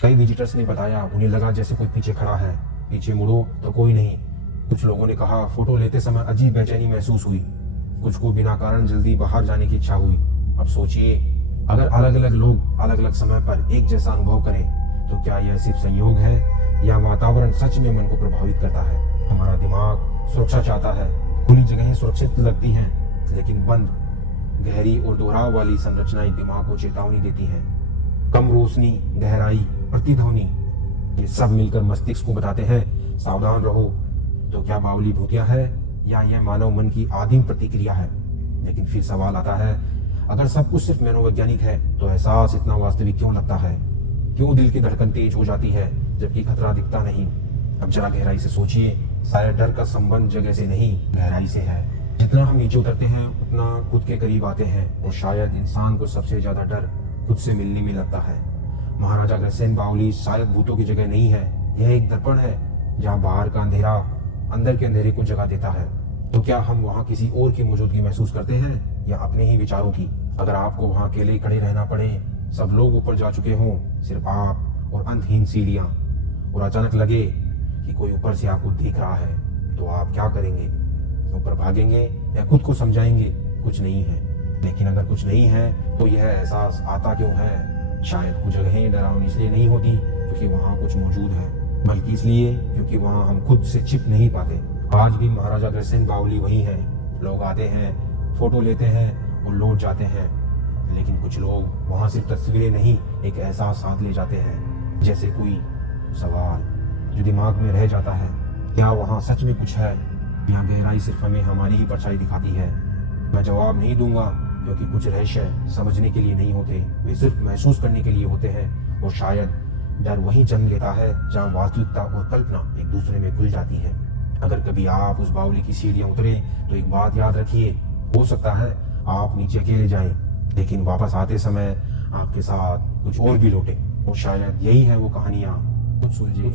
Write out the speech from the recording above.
कई विजिटर्स ने बताया उन्हें लगा जैसे कोई पीछे खड़ा है। पीछे मुड़ो तो कोई नहीं। कुछ लोगों ने कहा फोटो लेते समय अजीब बेचैनी महसूस हुई। कुछ को बिना कारण जल्दी बाहर जाने की इच्छा हुई। अब सोचिए, अगर अलग अलग लोग अलग अलग समय पर एक जैसा अनुभव करें तो क्या यह सिर्फ संयोग है या वातावरण सच में मन को प्रभावित करता है? हमारा दिमाग सुरक्षा चाहता है। खुली जगहें सुरक्षित लगती हैं, लेकिन बंद, गहरी और दोहराव वाली संरचनाएं दिमाग को चेतावनी देती हैं। कम रोशनी, गहराई, प्रतिध्वनि, ये सब मिलकर मस्तिष्क को बताते हैं सावधान रहो। तो क्या बावली भूतिया है या यह मानव मन की आदिम प्रतिक्रिया है? लेकिन फिर सवाल आता है, अगर सब कुछ सिर्फ मनोवैज्ञानिक है तो एहसास इतना वास्तविक क्यों लगता है? क्यों दिल की धड़कन तेज हो जाती है जबकि खतरा दिखता नहीं? अब जरा गहराई से सोचिए, शायद डर का संबंध जगह से नहीं, गहराई से है। जितना हम नीचे उतरते हैं उतना खुद के करीब आते हैं, और शायद इंसान को सबसे ज्यादा डर खुद से मिलने में लगता है। महाराजा अग्रसेन बावली शायद भूतों की जगह नहीं है, यह एक दर्पण है जहाँ बाहर का अंधेरा अंदर के अंधेरे को जगा देता है। तो क्या हम वहाँ किसी और की मौजूदगी महसूस करते हैं या अपने ही विचारों की? अगर आपको वहाँ अकेले खड़े रहना पड़े, सब लोग ऊपर जा चुके हों, सिर्फ आप और अंतहीन सीढ़ियाँ, और अचानक लगे कि कोई ऊपर से आपको देख रहा है, तो आप क्या करेंगे? ऊपर भागेंगे या खुद को समझाएंगे कुछ नहीं है? लेकिन अगर कुछ नहीं है तो यह एहसास आता क्यों है? शायद कुछ जगहें डरावनी इसलिए नहीं होती क्योंकि वहाँ कुछ मौजूद है, बल्कि इसलिए क्योंकि वहाँ हम खुद से छिप नहीं पाते। आज भी महाराजा अग्रसेन बावली वही है। लोग आते हैं, फोटो लेते हैं और लौट जाते हैं, लेकिन कुछ लोग वहाँ सिर्फ तस्वीरें नहीं, एक एहसास साथ ले जाते हैं। जैसे कोई सवाल जो दिमाग में रह जाता है, क्या वहाँ सच में कुछ है या गहराई सिर्फ हमें हमारी ही परछाई दिखाती है? मैं जवाब नहीं दूंगा, क्योंकि कुछ रहस्य समझने के लिए नहीं होते, वे सिर्फ महसूस करने के लिए होते हैं। और शायद डर वही जन्म लेता है जहाँ वास्तविकता और कल्पना एक दूसरे में घुल जाती है। अगर कभी आप उस बावली की सीढ़ियां उतरे तो एक बात याद रखिए, हो सकता है आप नीचे अकेले जाएं, लेकिन वापस आते समय आपके साथ कुछ और भी लौटे। और शायद यही है वो कहानियां। कुछ सुलझे,